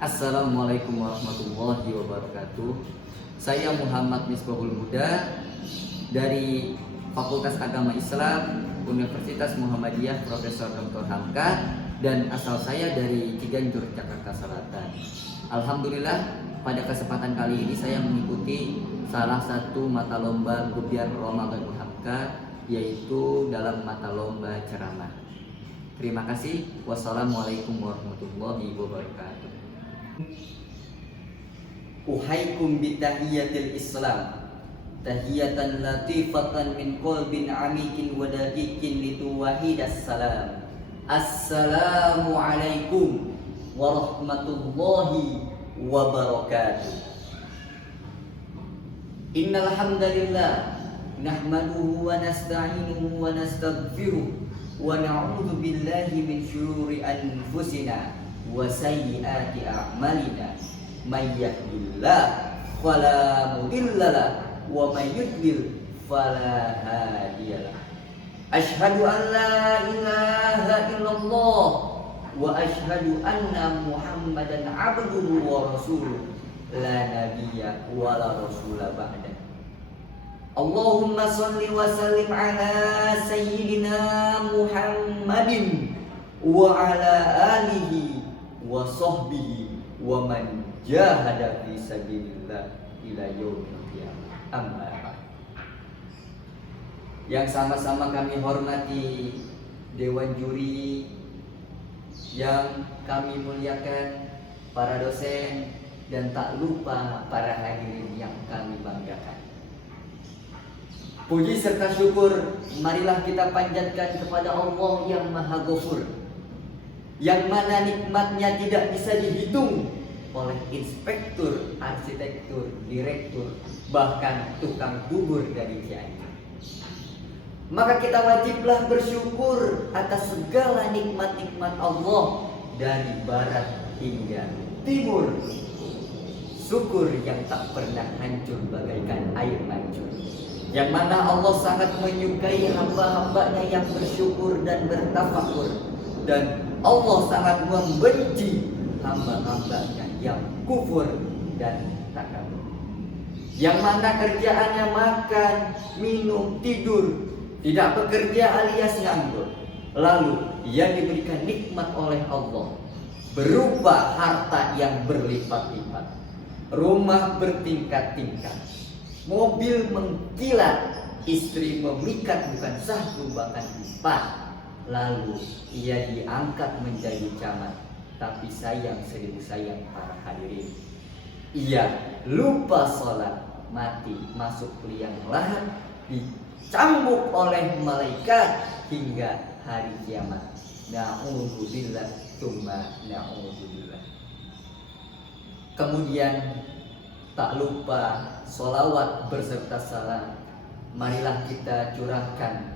Assalamualaikum warahmatullahi wabarakatuh. Saya Muhammad Misbahul Huda dari Fakultas Agama Islam Universitas Muhammadiyah Profesor Dr. Hamka, dan asal saya dari Ciganjur, Jakarta Selatan. Alhamdulillah, pada kesempatan kali ini saya mengikuti salah satu mata lomba Gebiar Ramadan Hamka, yaitu dalam mata lomba ceramah. Terima kasih. Wassalamualaikum warahmatullahi wabarakatuh. Uhaikum bitahiyatil Islam, tahiyatan latifatan min qalbin amikin wa daqiqin lituwahidas salam. Assalamualaikum warahmatullahi wabarakatuh. Innal hamdalillah nahmaduhu wa nasta'inuhu wa nastaghfiruh wa na'udzu billahi min syururi anfusina wa sayyiati a'malina. May yahdihillahu fala mudhillalah wa may yudlil fala hadiyalah. Asyhadu an la ilaha illallah wa asyhadu anna Muhammadan abduhu wa rasuluh la nabiyya wa la rasula ba'da. Allahumma shalli wa sallim ala sayyidina Muhammadin wa ala alihi wa sahbihi wa man jahada fi sabilillah ila yaumil qiyamah. Amma ba'd. Yang sama-sama kami hormati dewan juri, yang kami muliakan para dosen, dan tak lupa para hadirin yang kami banggakan. Puji serta syukur marilah kita panjatkan kepada Allah yang Maha Ghafur, yang mana nikmatnya tidak bisa dihitung oleh inspektur, arsitektur, direktur, bahkan tukang bubur dari Cianjur. Maka kita wajiblah bersyukur atas segala nikmat-nikmat Allah dari barat hingga timur. Syukur yang tak pernah hancur bagaikan air mancur, yang mana Allah sangat menyukai hamba-hambanya yang bersyukur dan bertafakur, dan Allah sangat membenci hamba-hambanya yang kufur dan takabur, yang mana kerjaannya makan, minum, tidur, tidak bekerja alias nganggur. Lalu ia diberikan nikmat oleh Allah berupa harta yang berlipat-lipat, rumah bertingkat-tingkat, mobil mengkilat, istri memikat bukan satu bahkan empat. Lalu ia diangkat menjadi camat, tapi sayang seribu sayang para hadirin, ia lupa sholat, mati masuk liang lahat, dicambuk oleh malaikat hingga hari kiamat. Na'udzubillah tsumma na'udzubillah. Kemudian tak lupa sholawat beserta salam marilah kita curahkan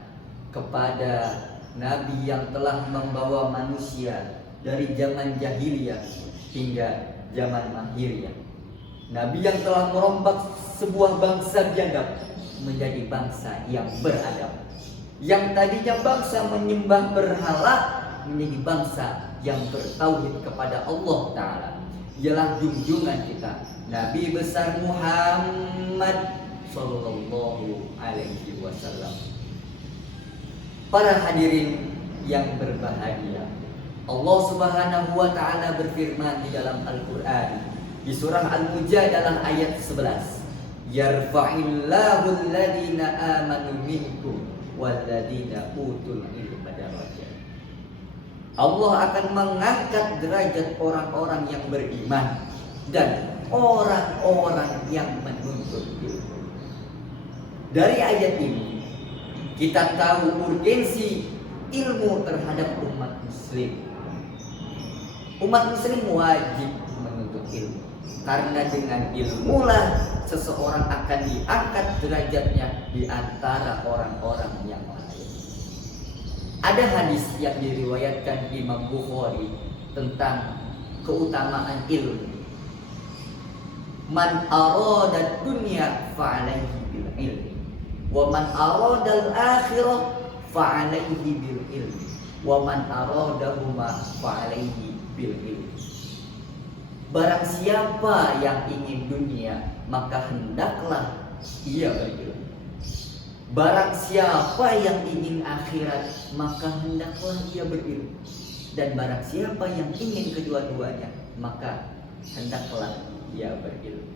kepada Nabi yang telah membawa manusia dari zaman jahiliyah hingga zaman mahiriyah. Nabi yang telah merombak sebuah bangsa biadab menjadi bangsa yang beradab, yang tadinya bangsa menyembah berhala menjadi bangsa yang bertauhid kepada Allah Ta'ala. Ialah junjungan kita Nabi besar Muhammad Sallallahu Alaihi Wasallam. Para hadirin yang berbahagia, Allah Subhanahu wa Ta'ala berfirman di dalam Al-Quran di surah Al-Mujadalah ayat 11, yarfa'illahu alladhina amanu minkum walladhina utul ilma darajat. Allah akan mengangkat derajat orang-orang yang beriman dan orang-orang yang menuntut ilmu. Dari ayat ini kita tahu urgensi ilmu terhadap umat muslim. Umat muslim wajib menuntut ilmu, karena dengan ilmulah seseorang akan diangkat derajatnya di antara orang-orang yang lain. Ada hadis yang diriwayatkan Imam Bukhari tentang keutamaan ilmu. Man arada dunya fa'alaihi bil ilmi, wa man arada al-akhirah fa'alaihi bil ilmi, wa man aradahuma fa'alaihi bil ilmi. Barang siapa yang ingin dunia, maka hendaklah ia berilmu. Barang siapa yang ingin akhirat, maka hendaklah ia berilmu. Dan barang siapa yang ingin kedua-duanya, maka hendaklah ia berilmu.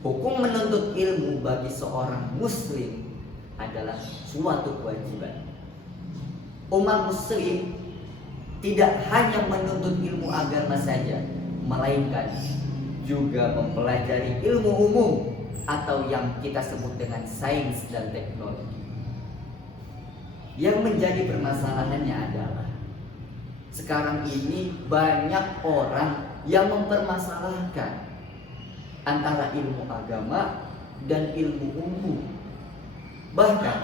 Hukum menuntut ilmu bagi seorang muslim adalah suatu kewajiban. Umat muslim tidak hanya menuntut ilmu agama saja, melainkan juga mempelajari ilmu umum atau yang kita sebut dengan sains dan teknologi. Yang menjadi permasalahannya adalah sekarang ini banyak orang yang mempermasalahkan antara ilmu agama dan ilmu umum. Bahkan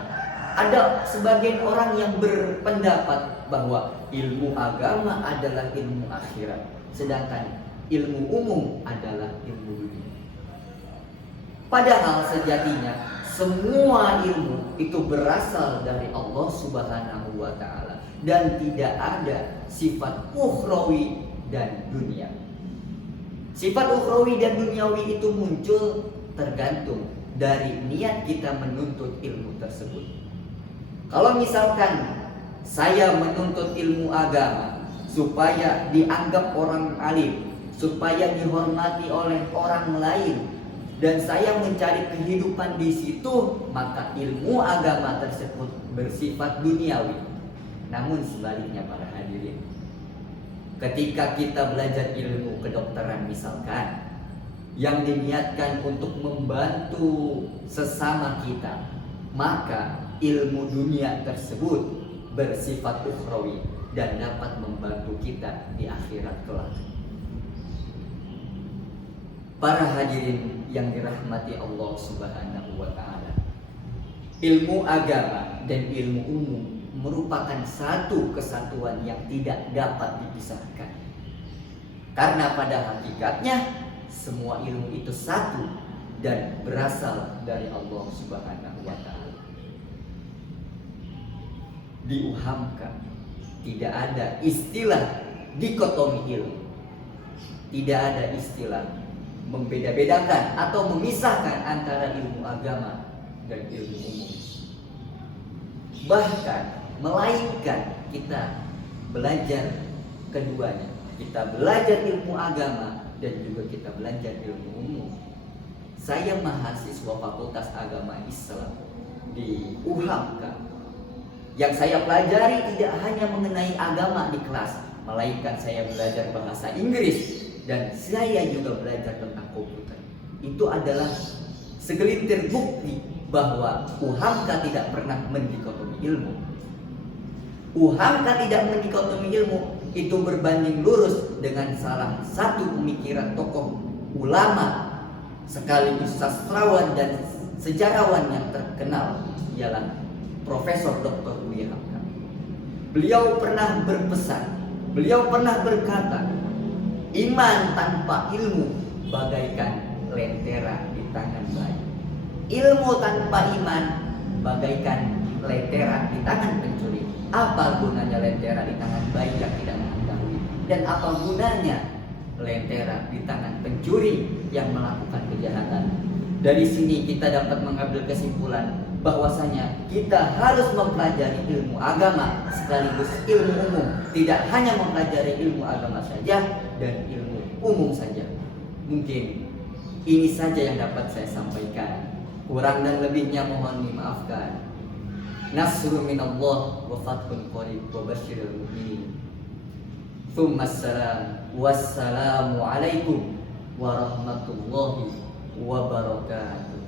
ada sebagian orang yang berpendapat bahwa ilmu agama adalah ilmu akhirat, sedangkan ilmu umum adalah ilmu dunia. Padahal sejatinya semua ilmu itu berasal dari Allah Subhanahu wa Ta'ala dan tidak ada sifat ukhrawi dan dunia. Sifat ukhrawi dan duniawi itu muncul tergantung dari niat kita menuntut ilmu tersebut. Kalau misalkan saya menuntut ilmu agama supaya dianggap orang alim, supaya dihormati oleh orang lain, dan saya mencari kehidupan di situ, maka ilmu agama tersebut bersifat duniawi. Namun sebaliknya para hadirin, ketika kita belajar ilmu kedokteran misalkan, yang diniatkan untuk membantu sesama kita, maka ilmu dunia tersebut bersifat ukhrawi dan dapat membantu kita di akhirat kelak. Para hadirin yang dirahmati Allah Subhanahu wa Ta'ala, ilmu agama dan ilmu umum merupakan satu kesatuan yang tidak dapat dipisahkan. Karena pada hakikatnya semua ilmu itu satu dan berasal dari Allah Subhanahu wa Ta'ala. Diuhamkan tidak ada istilah dikotomi ilmu, tidak ada istilah membeda-bedakan atau memisahkan antara ilmu agama dan ilmu umum. Bahkan melainkan kita belajar keduanya, kita belajar ilmu agama dan juga kita belajar ilmu umum. Saya mahasiswa Fakultas Agama Islam di UHAMKA. Yang saya pelajari tidak hanya mengenai agama di kelas, melainkan saya belajar bahasa Inggris dan saya juga belajar tentang komputer. Itu adalah segelintir bukti bahwa UHAMKA tidak pernah mendikotomi ilmu. UHAMKA tidak mendikotomi ilmu itu berbanding lurus dengan salah satu pemikiran tokoh ulama sekaligus sastrawan dan sejarawan yang terkenal, ialah Profesor Dr. Buya Hamka. Beliau pernah berpesan, beliau pernah berkata, iman tanpa ilmu bagaikan lentera di tangan bayi. Ilmu tanpa iman bagaikan lentera di tangan pencuri. Apa gunanya lentera di tangan bayi yang tidak mengetahui? Dan apa gunanya lentera di tangan pencuri yang melakukan kejahatan? Dari sini kita dapat mengambil kesimpulan bahwasanya kita harus mempelajari ilmu agama sekaligus ilmu umum. Tidak hanya mempelajari ilmu agama saja dan ilmu umum saja. Mungkin ini saja yang dapat saya sampaikan. Kurang dan lebihnya mohon dimaafkan. Nasrun minallah wa fathun qarib wa basyiril mu'minin. Wassalamu alaikum warahmatullahi wabarakatuh.